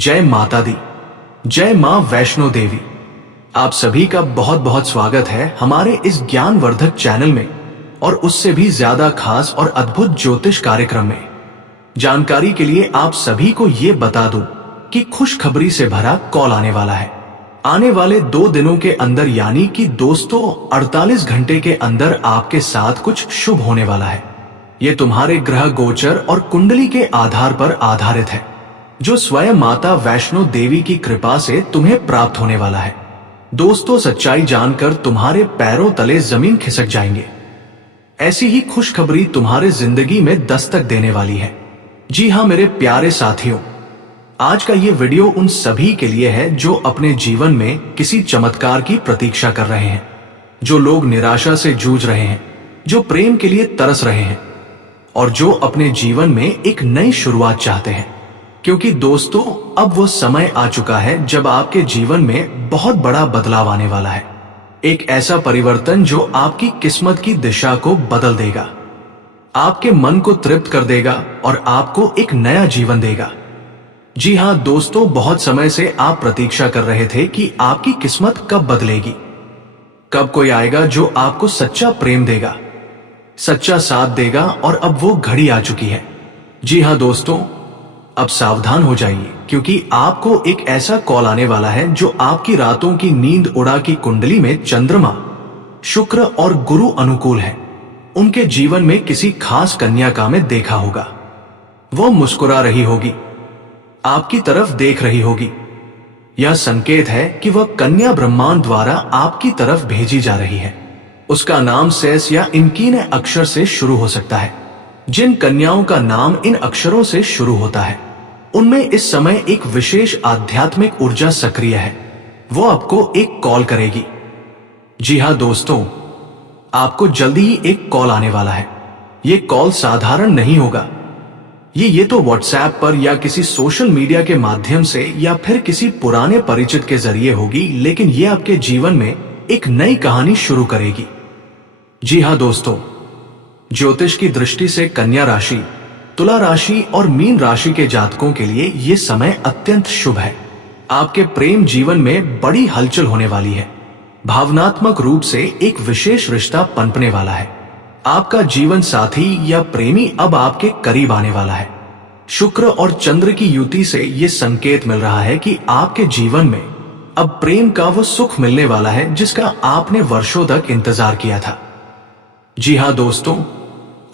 जय माता दी, जय मां वैष्णो देवी। आप सभी का बहुत बहुत स्वागत है हमारे इस ज्ञानवर्धक चैनल में और उससे भी ज्यादा खास और अद्भुत ज्योतिष कार्यक्रम में। जानकारी के लिए आप सभी को ये बता दूं कि खुशखबरी से भरा कॉल आने वाला है। आने वाले 2 दिनों के अंदर यानी कि दोस्तों 48 घंटे के अंदर आपके साथ कुछ शुभ होने वाला है। ये तुम्हारे ग्रह गोचर और कुंडली के आधार पर आधारित है, जो स्वयं माता वैष्णो देवी की कृपा से तुम्हें प्राप्त होने वाला है। दोस्तों, सच्चाई जानकर तुम्हारे पैरों तले जमीन खिसक जाएंगे। ऐसी ही खुशखबरी तुम्हारे जिंदगी में दस्तक देने वाली है। जी हाँ मेरे प्यारे साथियों, आज का ये वीडियो उन सभी के लिए है जो अपने जीवन में किसी चमत्कार की प्रतीक्षा कर रहे हैं, जो लोग निराशा से जूझ रहे हैं, जो प्रेम के लिए तरस रहे हैं और जो अपने जीवन में एक नई शुरुआत चाहते हैं। क्योंकि दोस्तों, अब वो समय आ चुका है जब आपके जीवन में बहुत बड़ा बदलाव आने वाला है। एक ऐसा परिवर्तन जो आपकी किस्मत की दिशा को बदल देगा, आपके मन को तृप्त कर देगा और आपको एक नया जीवन देगा। जी हाँ दोस्तों, बहुत समय से आप प्रतीक्षा कर रहे थे कि आपकी किस्मत कब बदलेगी, कब कोई आएगा जो आपको सच्चा प्रेम देगा, सच्चा साथ देगा, और अब वो घड़ी आ चुकी है। जी हाँ दोस्तों, अब सावधान हो जाइए क्योंकि आपको एक ऐसा कॉल आने वाला है जो आपकी रातों की नींद उड़ा की कुंडली में चंद्रमा, शुक्र और गुरु अनुकूल है। उनके जीवन में किसी खास कन्या में देखा होगा। वो मुस्कुरा रही होगी, आपकी तरफ देख रही होगी। यह संकेत है कि वह कन्या ब्रह्मांड द्वारा आपकी तरफ भेजी जा रही है। उसका नाम सेस या इनकीन अक्षर से शुरू हो सकता है। जिन कन्याओं का नाम इन अक्षरों से शुरू होता है उनमें इस समय एक विशेष आध्यात्मिक ऊर्जा सक्रिय है। वो आपको एक कॉल करेगी। जी हाँ दोस्तों, आपको जल्दी ही एक कॉल आने वाला है। ये कॉल साधारण नहीं होगा। ये तो व्हाट्सएप पर या किसी सोशल मीडिया के माध्यम से या फिर किसी पुराने परिचित के जरिए होगी, लेकिन ये आपके जीवन में एक नई कहानी शुरू करेगी। जी हाँ दोस्तों, ज्योतिष की दृष्टि से कन्या राशि, तुला राशि और मीन राशि के जातकों के लिए ये समय अत्यंत शुभ है। आपके प्रेम जीवन में बड़ी हलचल होने वाली है। भावनात्मक रूप से एक विशेष रिश्ता पनपने वाला है। आपका जीवन साथी या प्रेमी अब आपके करीब आने वाला है। शुक्र और चंद्र की युति से ये संकेत मिल रहा है कि आपके जीवन में अब प्रेम का वो सुख मिलने वाला है जिसका आपने वर्षों तक इंतजार किया था। जी हाँ दोस्तों,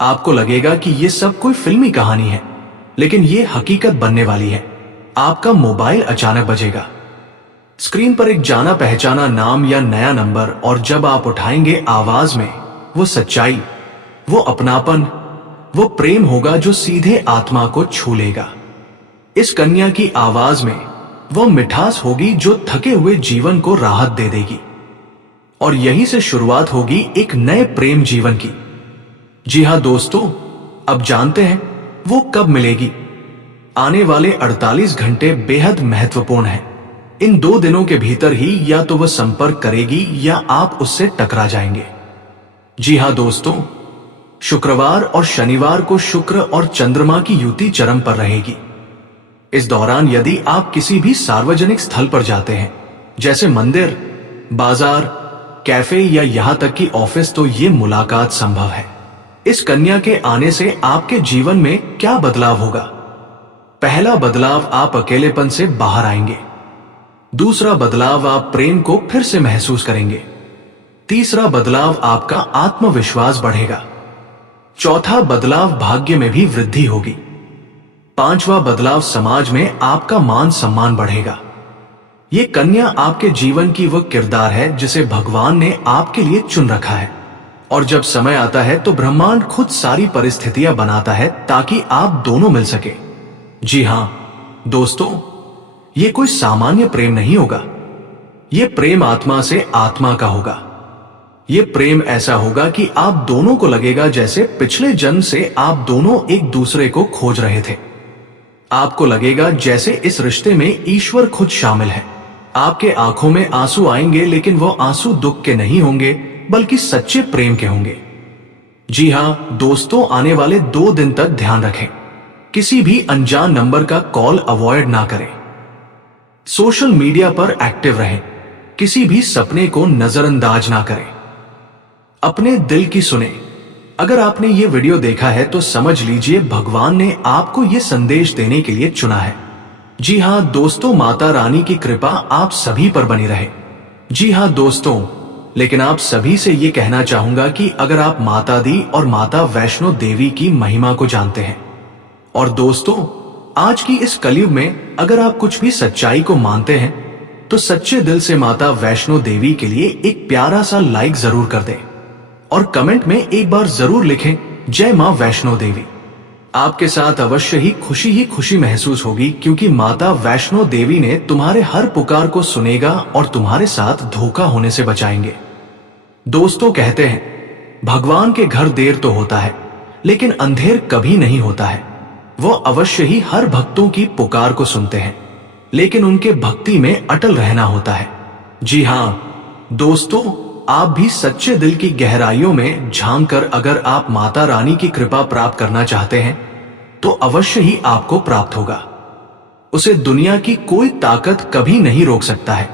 आपको लगेगा कि ये सब कोई फिल्मी कहानी है, लेकिन ये हकीकत बनने वाली है। आपका मोबाइल अचानक बजेगा, स्क्रीन पर एक जाना पहचाना नाम या नया नंबर, और जब आप उठाएंगे आवाज में वो सच्चाई, वो अपनापन, वो प्रेम होगा जो सीधे आत्मा को छू लेगा। इस कन्या की आवाज में वो मिठास होगी जो थके हुए जीवन को राहत दे देगी, और यहीं से शुरुआत होगी एक नए प्रेम जीवन की। जी हाँ दोस्तों, अब जानते हैं वो कब मिलेगी। आने वाले 48 घंटे बेहद महत्वपूर्ण हैं। इन 2 दिनों के भीतर ही या तो वह संपर्क करेगी या आप उससे टकरा जाएंगे। जी हाँ दोस्तों, शुक्रवार और शनिवार को शुक्र और चंद्रमा की युति चरम पर रहेगी। इस दौरान यदि आप किसी भी सार्वजनिक स्थल पर जाते हैं, जैसे मंदिर, बाजार, कैफे या यहां तक कि ऑफिस, तो ये मुलाकात संभव है। इस कन्या के आने से आपके जीवन में क्या बदलाव होगा? पहला बदलाव, आप अकेलेपन से बाहर आएंगे। दूसरा बदलाव, आप प्रेम को फिर से महसूस करेंगे। तीसरा बदलाव, आपका आत्मविश्वास बढ़ेगा। चौथा बदलाव, भाग्य में भी वृद्धि होगी। पांचवा बदलाव, समाज में आपका मान सम्मान बढ़ेगा। ये कन्या आपके जीवन की वह किरदार है जिसे भगवान ने आपके लिए चुन रखा है, और जब समय आता है तो ब्रह्मांड खुद सारी परिस्थितियां बनाता है ताकि आप दोनों मिल सके। जी हाँ दोस्तों, ये कोई सामान्य प्रेम नहीं होगा। ये प्रेम आत्मा से आत्मा का होगा। ये प्रेम ऐसा होगा कि आप दोनों को लगेगा जैसे पिछले जन्म से आप दोनों एक दूसरे को खोज रहे थे। आपको लगेगा जैसे इस रिश्ते में ईश्वर खुद शामिल है। आपके आंखों में आंसू आएंगे, लेकिन वो आंसू दुख के नहीं होंगे बल्कि सच्चे प्रेम के होंगे। जी हाँ दोस्तों, आने वाले 2 दिन तक ध्यान रखें, किसी भी अनजान नंबर का कॉल अवॉइड ना करें। सोशल मीडिया पर एक्टिव रहें, किसी भी सपने को नजरअंदाज ना करें, अपने दिल की सुने। अगर आपने ये वीडियो देखा है तो समझ लीजिए भगवान ने आपको ये संदेश देने के लिए चुना है। जी हाँ दोस्तों, माता रानी की कृपा आप सभी पर बनी रहे। जी हाँ दोस्तों, लेकिन आप सभी से ये कहना चाहूंगा कि अगर आप माता दी और माता वैष्णो देवी की महिमा को जानते हैं, और दोस्तों आज की इस कलयुग में अगर आप कुछ भी सच्चाई को मानते हैं, तो सच्चे दिल से माता वैष्णो देवी के लिए एक प्यारा सा लाइक जरूर कर दें और कमेंट में एक बार जरूर लिखें जय मां वैष्णो देवी। आपके साथ अवश्य ही खुशी महसूस होगी, क्योंकि माता वैष्णो देवी ने तुम्हारे हर पुकार को सुनेगा और तुम्हारे साथ धोखा होने से बचाएंगे। दोस्तों कहते हैं भगवान के घर देर तो होता है, लेकिन अंधेर कभी नहीं होता है। वो अवश्य ही हर भक्तों की पुकार को सुनते हैं, लेकिन उनके भक्ति में अटल रहना होता है। जी हाँ दोस्तों, आप भी सच्चे दिल की गहराइयों में झांककर अगर आप माता रानी की कृपा प्राप्त करना चाहते हैं, तो अवश्य ही आपको प्राप्त होगा। उसे दुनिया की कोई ताकत कभी नहीं रोक सकता है,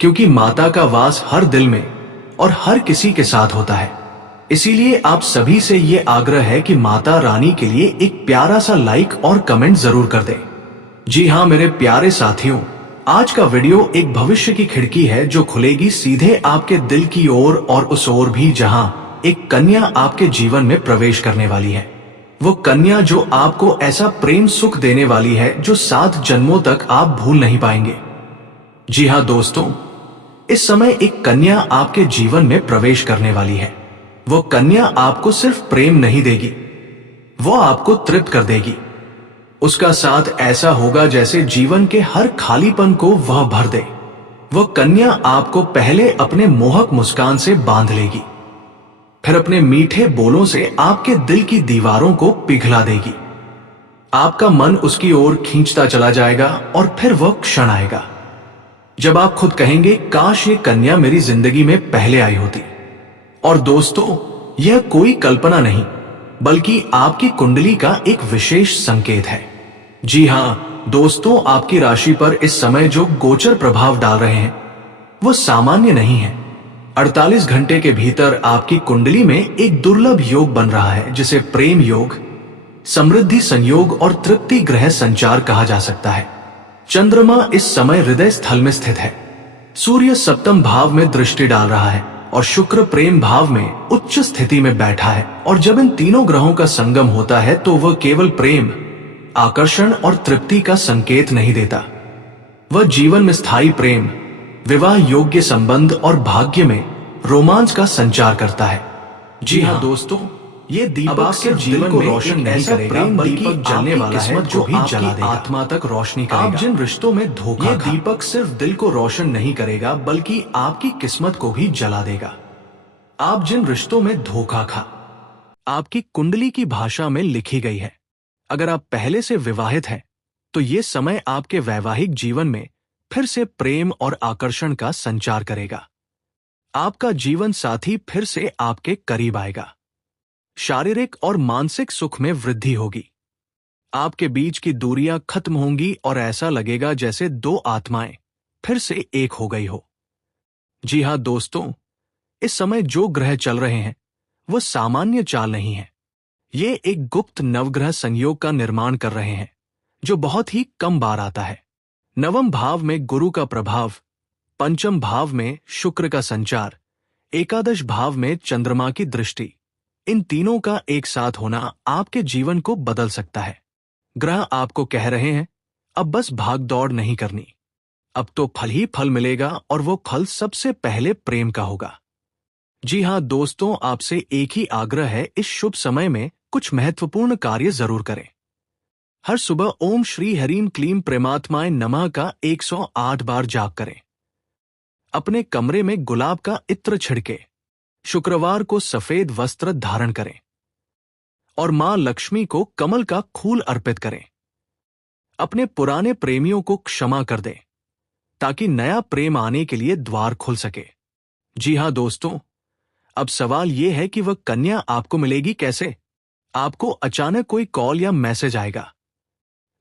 क्योंकि माता का वास हर दिल में और हर किसी के साथ होता है। इसीलिए आप सभी से ये आग्रह है कि माता रानी के लिए एक प्यारा सा लाइक और कमेंट जरूर कर दें। जी हाँ मेरे प्यारे साथियों, आज का वीडियो एक भविष्य की खिड़की है जो खुलेगी सीधे आपके दिल की ओर, और उस ओर भी जहां एक कन्या आपके जीवन में प्रवेश करने वाली है। वो कन्या जो आपको ऐसा प्रेम सुख देने वाली है जो 7 जन्मों तक आप भूल नहीं पाएंगे। जी हाँ दोस्तों, इस समय एक कन्या आपके जीवन में प्रवेश करने वाली है। वो कन्या आपको सिर्फ प्रेम नहीं देगी, वो आपको तृप्त कर देगी। उसका साथ ऐसा होगा जैसे जीवन के हर खालीपन को वह भर दे। वह कन्या आपको पहले अपने मोहक मुस्कान से बांध लेगी, फिर अपने मीठे बोलों से आपके दिल की दीवारों को पिघला देगी। आपका मन उसकी ओर खींचता चला जाएगा, और फिर वह क्षण आएगा जब आप खुद कहेंगे काश ये कन्या मेरी जिंदगी में पहले आई होती। और दोस्तों यह कोई कल्पना नहीं, बल्कि आपकी कुंडली का एक विशेष संकेत है। जी हाँ दोस्तों, आपकी राशि पर इस समय जो गोचर प्रभाव डाल रहे हैं वो सामान्य नहीं है। 48 घंटे के भीतर आपकी कुंडली में एक दुर्लभ योग बन रहा है, जिसे प्रेम योग, समृद्धि संयोग और तृप्ति ग्रह संचार कहा जा सकता है। चंद्रमा इस समय हृदय स्थल में स्थित है, सूर्य सप्तम भाव में दृष्टि डाल रहा है, और शुक्र प्रेम भाव में उच्च स्थिति में बैठा है। और जब इन तीनों ग्रहों का संगम होता है तो वह केवल प्रेम, आकर्षण और तृप्ति का संकेत नहीं देता, वह जीवन में स्थायी प्रेम, विवाह योग्य संबंध और भाग्य में रोमांच का संचार करता है। जी हाँ दोस्तों, ये दीपक सिर्फ जीवन को रोशन नहीं करेगा, बल्कि जलने वाला है जो भी जला देगा, आत्मा तक रोशनी करेगा। आप जिन रिश्तों में धोखा, ये दीपक सिर्फ दिल को रोशन नहीं करेगा, बल्कि आपकी किस्मत को भी जला देगा। आप जिन रिश्तों में धोखा खा, आपकी कुंडली की भाषा में लिखी गई है। अगर आप पहले से विवाहित हैं, तो ये समय आपके वैवाहिक जीवन में फिर से प्रेम और आकर्षण का संचार करेगा। आपका जीवन साथी फिर से आपके करीब आएगा, शारीरिक और मानसिक सुख में वृद्धि होगी। आपके बीच की दूरियां खत्म होंगी और ऐसा लगेगा जैसे 2 आत्माएं फिर से एक हो गई हो। जी हाँ दोस्तों, इस समय जो ग्रह चल रहे हैं वो सामान्य चाल नहीं है। ये एक गुप्त नवग्रह संयोग का निर्माण कर रहे हैं, जो बहुत ही कम बार आता है। नवम भाव में गुरु का प्रभाव, पंचम भाव में शुक्र का संचार, एकादश भाव में चंद्रमा की दृष्टि, इन तीनों का एक साथ होना आपके जीवन को बदल सकता है। ग्रह आपको कह रहे हैं अब बस भाग दौड़ नहीं करनी, अब तो फल ही फल मिलेगा, और वो फल सबसे पहले प्रेम का होगा। जी हाँ दोस्तों, आपसे एक ही आग्रह है, इस शुभ समय में कुछ महत्वपूर्ण कार्य जरूर करें। हर सुबह ओम श्री हरीम क्लीम प्रेमात्माय नमः का 108 बार जाप करें। अपने कमरे में गुलाब का इत्र छिड़के। शुक्रवार को सफेद वस्त्र धारण करें और मां लक्ष्मी को कमल का फूल अर्पित करें। अपने पुराने प्रेमियों को क्षमा कर दें, ताकि नया प्रेम आने के लिए द्वार खुल सके। जी हाँ दोस्तों, अब सवाल यह है कि वह कन्या आपको मिलेगी कैसे। आपको अचानक कोई कॉल या मैसेज आएगा,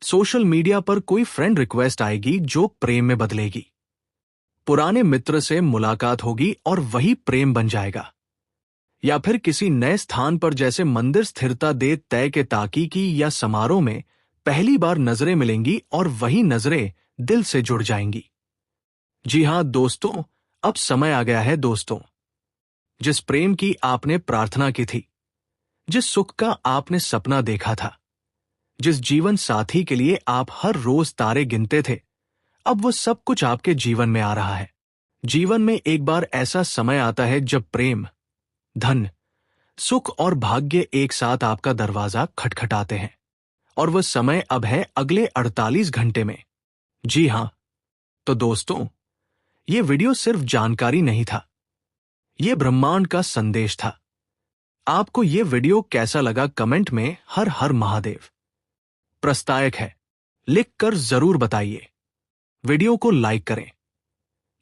सोशल मीडिया पर कोई फ्रेंड रिक्वेस्ट आएगी जो प्रेम में बदलेगी। पुराने मित्र से मुलाकात होगी और वही प्रेम बन जाएगा। या फिर किसी नए स्थान पर जैसे मंदिर स्थिरता दे तय के ताकी की या समारोह में पहली बार नजरें मिलेंगी और वही नजरें दिल से जुड़ जाएंगी। जी हां दोस्तों, अब समय आ गया है दोस्तों। जिस प्रेम की आपने प्रार्थना की थी, जिस सुख का आपने सपना देखा था, जिस जीवन साथी के लिए आप हर रोज तारे गिनते थे, अब वो सब कुछ आपके जीवन में आ रहा है। जीवन में एक बार ऐसा समय आता है जब प्रेम, धन, सुख और भाग्य एक साथ आपका दरवाजा खटखटाते हैं। और वह समय अब है अगले 48 घंटे में। जी हां, तो दोस्तों, ये वीडियो सिर्फ जानकारी नहीं था, ये ब्रह्मांड का संदेश था। आपको ये वीडियो कैसा लगा कमेंट में हर हर महादेव प्रस्तायक है लिखकर जरूर बताइए। वीडियो को लाइक करें,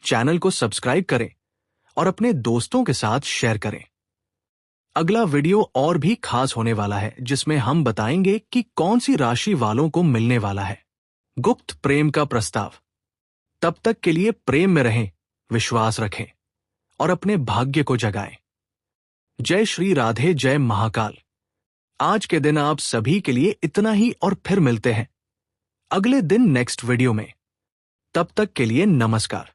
चैनल को सब्सक्राइब करें और अपने दोस्तों के साथ शेयर करें। अगला वीडियो और भी खास होने वाला है जिसमें हम बताएंगे कि कौन सी राशि वालों को मिलने वाला है गुप्त प्रेम का प्रस्ताव। तब तक के लिए प्रेम में रहें, विश्वास रखें और अपने भाग्य को जगाएं। जय श्री राधे, जय महाकाल। आज के दिन आप सभी के लिए इतना ही और फिर मिलते हैं अगले दिन नेक्स्ट वीडियो में। तब तक के लिए नमस्कार।